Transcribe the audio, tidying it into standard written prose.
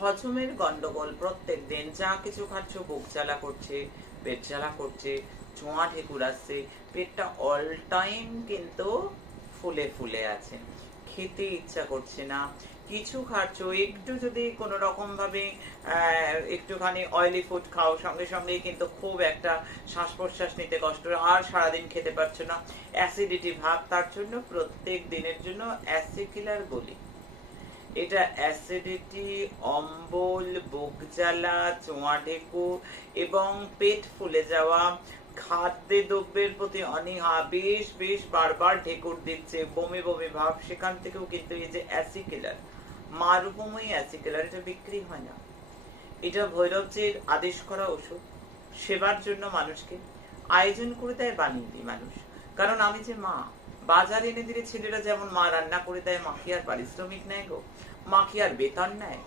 হজমের গন্ডগোল, প্রত্যেক দিন যা কিছু খাচ্ছ বুক জ্বালা করছে, পেট জ্বালা করছে, চোঁয়া ঢেকুর আসছে, পেটটা অল টাইম কিন্তু ফুলে ফুলে আছে, খেতে ইচ্ছা করছে না। কিছু খাচ্ছ, একটু যদি কোনো রকম ভাবে একটুখানি অয়েলি ফুড খাও, সঙ্গে সঙ্গে কিন্তু খুব একটা শ্বাস প্রশ্বাস নিতে কষ্ট, আর সারাদিন খেতে পারছো না, অ্যাসিডিটি ভাব। তার জন্য প্রত্যেক দিনের জন্য অ্যাসিকিলার বলি। এটা অ্যাসিডিটি, অম্বল, বুক জ্বালা, চোঁয়া ঢেকু এবং পেট ফুলে যাওয়া, খাদ্যে দ্রব্যের প্রতি অনীহা, বেশ বেশ বারবার ঢেকুর দিচ্ছে, বমি বমি ভাব, সেখান থেকেও কিন্তু এই যে অ্যাসিকিলার, মারুভূমি অ্যাসিকিলার, এটা বিক্রি হয় না। এটা ভৈরবজির আদেশ করা ওষুধ। সেবার জন্য মানুষকে আয়োজন করে দেয়, বানিয়ে দিই মানুষ। কারণ আমি যে মা, বাজার এনে দিলে ছেলেরা যেমন মা রান্না করে দেয়, মা কি আর পারিশ্রমিক নেয় গো? মা কি আর বেতন নেয়?